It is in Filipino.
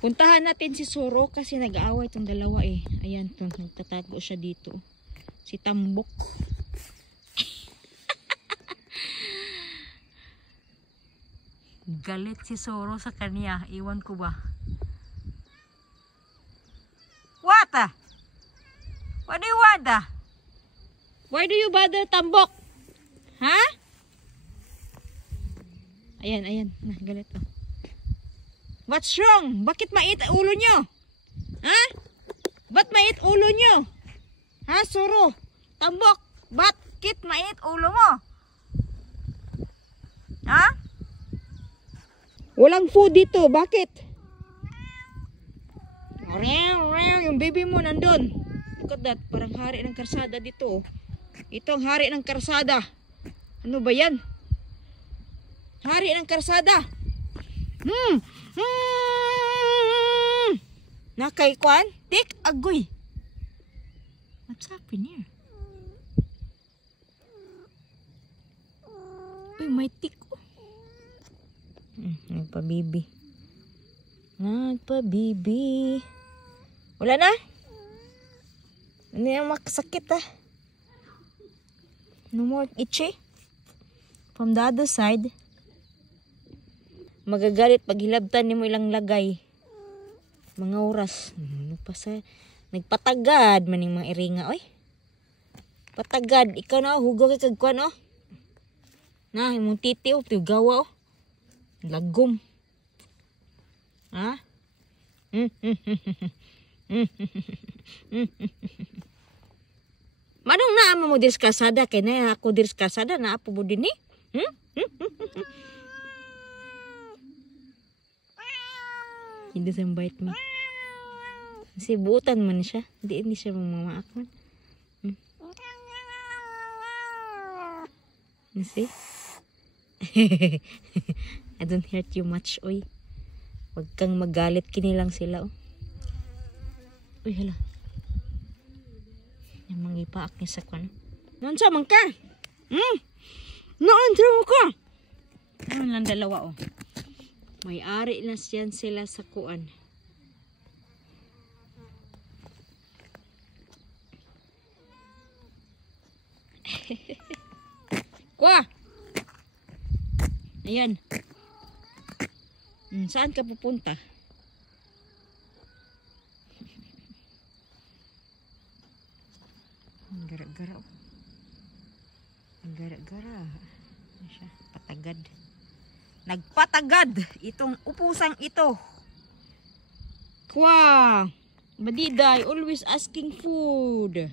Puntahan natin si Soro kasi nag-aaway itong dalawa eh. Ayan, nagtatago siya dito. Si Tambok. Galit si Soro sa kanya. Iwan ko ba? What? What do you want? Why do you bother, Tambok? Ha? Ayan, ayan. Galit oh. What's wrong? Bakit mait ulo nyo? Ha? Ba't mait ulo nyo? Ha, Soro? Tambok? Bakit mait ulo mo? Ha? Walang food dito. Bakit? Yung baby mo nandun. Look at that. Parang hari ng karsada dito. Ito ang hari ng karsada. Ano ba yan? Hari ng karsada. Nakay kwan? Tik agoy. What's happening here? Uy, may tik ko. Nagpabibi. Nagpabibi. Wala na? Ano yung makasakit ah? No more itchy? From the other side. Magagalit pag hilabtan ni mo ilang lagay. Mga oras. Nagpatagad maning mga iringa. Oy. Patagad. Ikaw na hugo kay kagkuan oh. Na, imong titi oh. Tigawa oh. Lagom. Ha? Manong naama mo dirs kasada kay na ako dirs kasada na apo mo din eh. Hindi siya bite mo. Kasi buutan man siya. Hindi siya mamamaak man. You see? I don't hurt you much, oy. Huwag kang magalit. Kinilang sila, oh. Uy, hala. Yung mga ipaak niya sa kwan. Nansa man ka? Naansa mo ka? Ano lang dalawa, oh. May-ari na siyan sila sa kuan. Kwa! Ayan. Saan ka pupunta? Ang gara-gara. Ang gara-gara. Ano siya? Patagad. Nagpatagad itong upusang ito. Kwa! Badiday, always asking food.